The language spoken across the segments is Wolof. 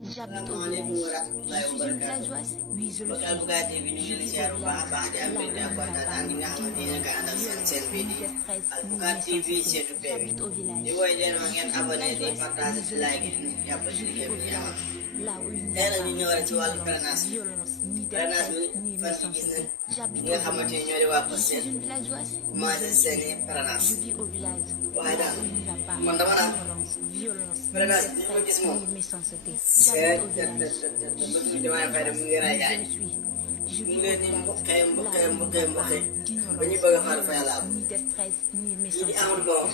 J'habite au village. Je suis une villageoise. Oui, je le suis. Je vis au village. Là où il n'y a pas ni stress, ni méchanceté. J'habite au village. Je suis une villageoise. Oui, je le suis. Je vis au village. Là où il n'y a pas ni violence, ni détresse, ni méchanceté. J'habite au village. Je suis une villageoise. Oui, je le suis. Je vis au village. Là où il n'y a pas violence, ni détresse, ni méchanceté. J'habite au village. Je suis une villageoise. Oui, je le suis. Je vis au village. Là où il n'y a pas d'ignorance, ni détresse, ni méchanceté.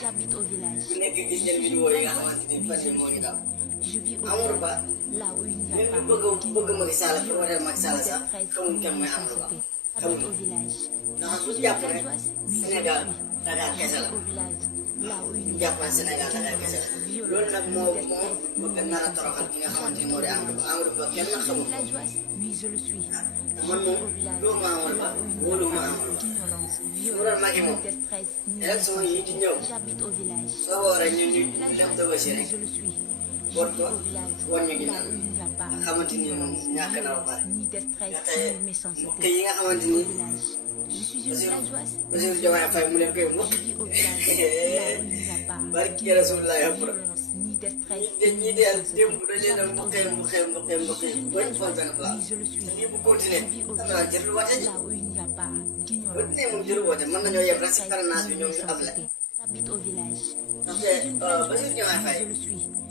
J'habite au village. Je suis une villageoise. Oui, je le suis. Je vis au village. Là où il n'y a pas d'ignorance, ni détresse, ni méchanceté. J'habite au village. Je suis une villageoise. Oui, je le suis. Je vis au village. Là où il n'y a pas d'ignorance, violence, ni détresse, ni méchanceté. J'habite au village. Je suis une villageoise. Oui, je le suis. Je vis au village. Là où il n'y a pas d'ignorance, violence, ni détresse, ni méchanceté. J'habite au village. Je suis une villageoise. Oui, je le suis. Je vis au village. Là où il n'y a pas d'ignorance, violence, ni détresse, ni méchanceté. J'habite au village. Je suis une villageoise. Je vis au village. Là où il n'y a pas violence, ni détresse, ni méchanceté. J'habite au village. Je suis une villageoise. Oui, je le suis. Je vis au village. Là où il n'y a pas d'ignorance, violence, ni méchanceté. J'habite au village. Je suis une villageoise. Oui, je le suis. Je vis au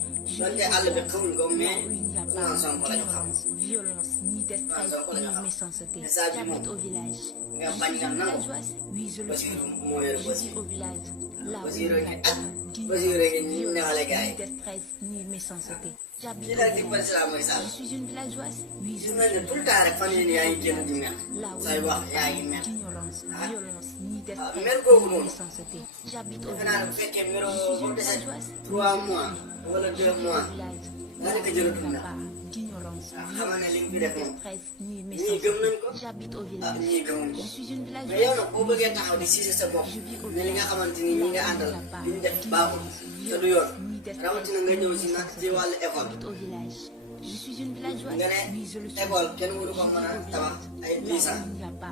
village. Là où il n'y a pas d'ignorance, violence, ni détresse, ni méchanceté. J'habite au village. Je suis une villageoise. Oui, je le suis. Je vis au village. Là où il n'y a pas d'ignorance, violence, ni détresse, ni méchanceté. J'habite au village. Je suis une villageoise. Oui, je le suis. Je vis au village. Là où il n'y a pas d'ignorance, violence, ni détresse, ni méchanceté. J'habite au village. Je suis une villageoise. Oui, je le suis. Là où il n'y a pas d'ignorance, violence, ni détresse, ni méchanceté. J'habite au village. Je suis une villageoise. Je vis au village. Là où il n'y a pas d'ignorance, violence, ni détresse, ni méchanceté. J'habite au village. Je suis une villageoise. Oui, je le suis. Je vis au village. Là où il n'y a pas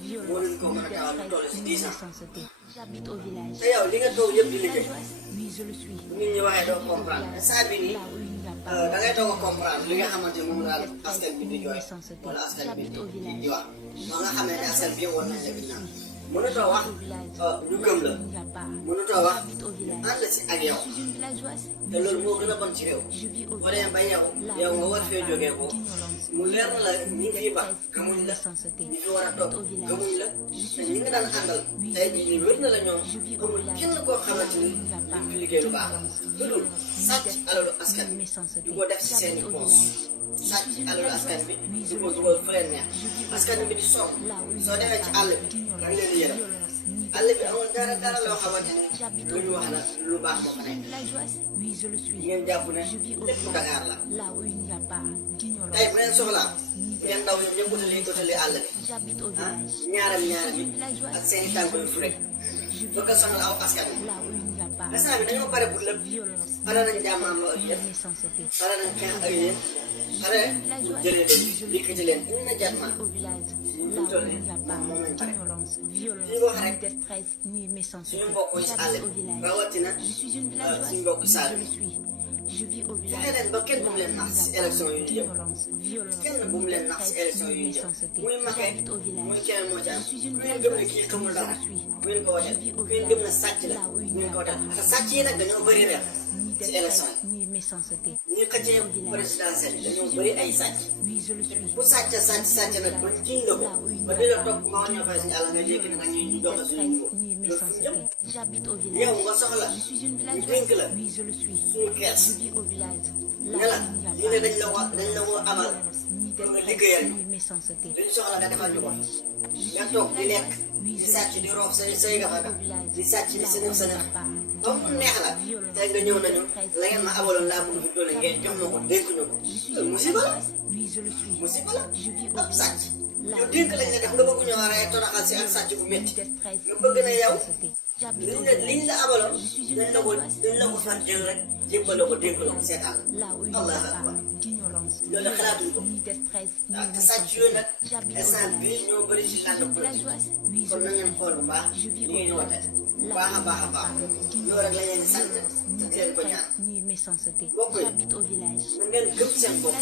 violence, ni détresse, ni méchanceté. J'habite au village. Je suis une villageoise. Oui, je le suis. Je vis au village. Là où il n'y a pas violence, ni méchanceté. J'habite au village. Je suis une villageoise. Oui, je le suis. Mënatoo wax ñu gëm la mënatoo wax ànd si ak yow te loolu moo gën a bon ci réew boo demee ba yow nga war fee jógee ko mu leer na la ñi nga fi ba gëmuñ la ñi fi war a toog gëmuñ la te ñi nga daan àndal tey jii ñu wér na la ñoom amul kenn koo xamante ni ñu fi liggéey lu baax lu dul sàcc alalu askan di ko def ci seeni poos sàcc alalu askan bi di ko dugal fu leen neex askan bi di sonn soo demee ci àll bi da nga leen di yërëm àll bi amul dara loo xamante ni lu ñu wax la lu baax moo fa nekk ngeen jàpp ne lépp Dakar la tey bu leen soxlaa ngeen ndaw ñoom ñëpp utali àll bi ñaaram bi ak seen i tànk yu fu rek bëgg a sonal aw askan bi instant bi dañoo pare pour lépp pare nañ jàmmaam ak yëpp pare nañ xeex ak yéen pare pour jëlee leen yëkkati leen immédiatement ñu toll nii moom lañ pare li wax rek suñu mbokk yi si àll bi rawatina suñu mbokk Saalum fexe leen ba kenn bu mu leen nax si élection yu ñu jëm kenn bu mu leen nax si élection yu ñu jëm muy Macky muy keneen moo ci am ku ngeen gëm ne kii xamul dara bu ngeen ko woteel ku ngeen gëm ne sàcc la bu ngeen ko woteel parce que sàcc yi nag dañoo bëri reer si élection yi ñuy xëccee présidentielle dañoo bëri ay sàcc ku sàcc nag ba jiñ la ko ba di la topp nga ñoo fay suñu àll nga jékki nag ñu doxal suñu niveau loolu fu jëm yow nga soxla ñu dénk la suñu kees ne la ñu ne dañ la woo amal pour nga liggéeyal ñu duñ soxla nga defal ñu ko nga toog di lekk di sàcc di roox say gafaga di sàcc di sënëf sënëf ba mu neex la tey nga ñëw nañu la ngeen ma abaloon laa bëgg fi doole ngeen jox na ko dénk ñu ko musiba la ab sàcc yow dénk lañ la def nga bëgg ñoo rey tonaxal si ak sàcc bu métti nga bëgg na yow liñ la abaloon dañ la ko fàtteel rek jébbale ko dénk la ko seetaan allah akbar loolu xalaatuñ ko waaw te sàcc yooyu nag instant bii ñoo bëri ci lànn politique kon na ngeen xool bu baax li ngeen woote bu baax a baax a baax loolu rek la leen di sant te di leen ko ñaan bokk yi na ngeen gëm seen bopp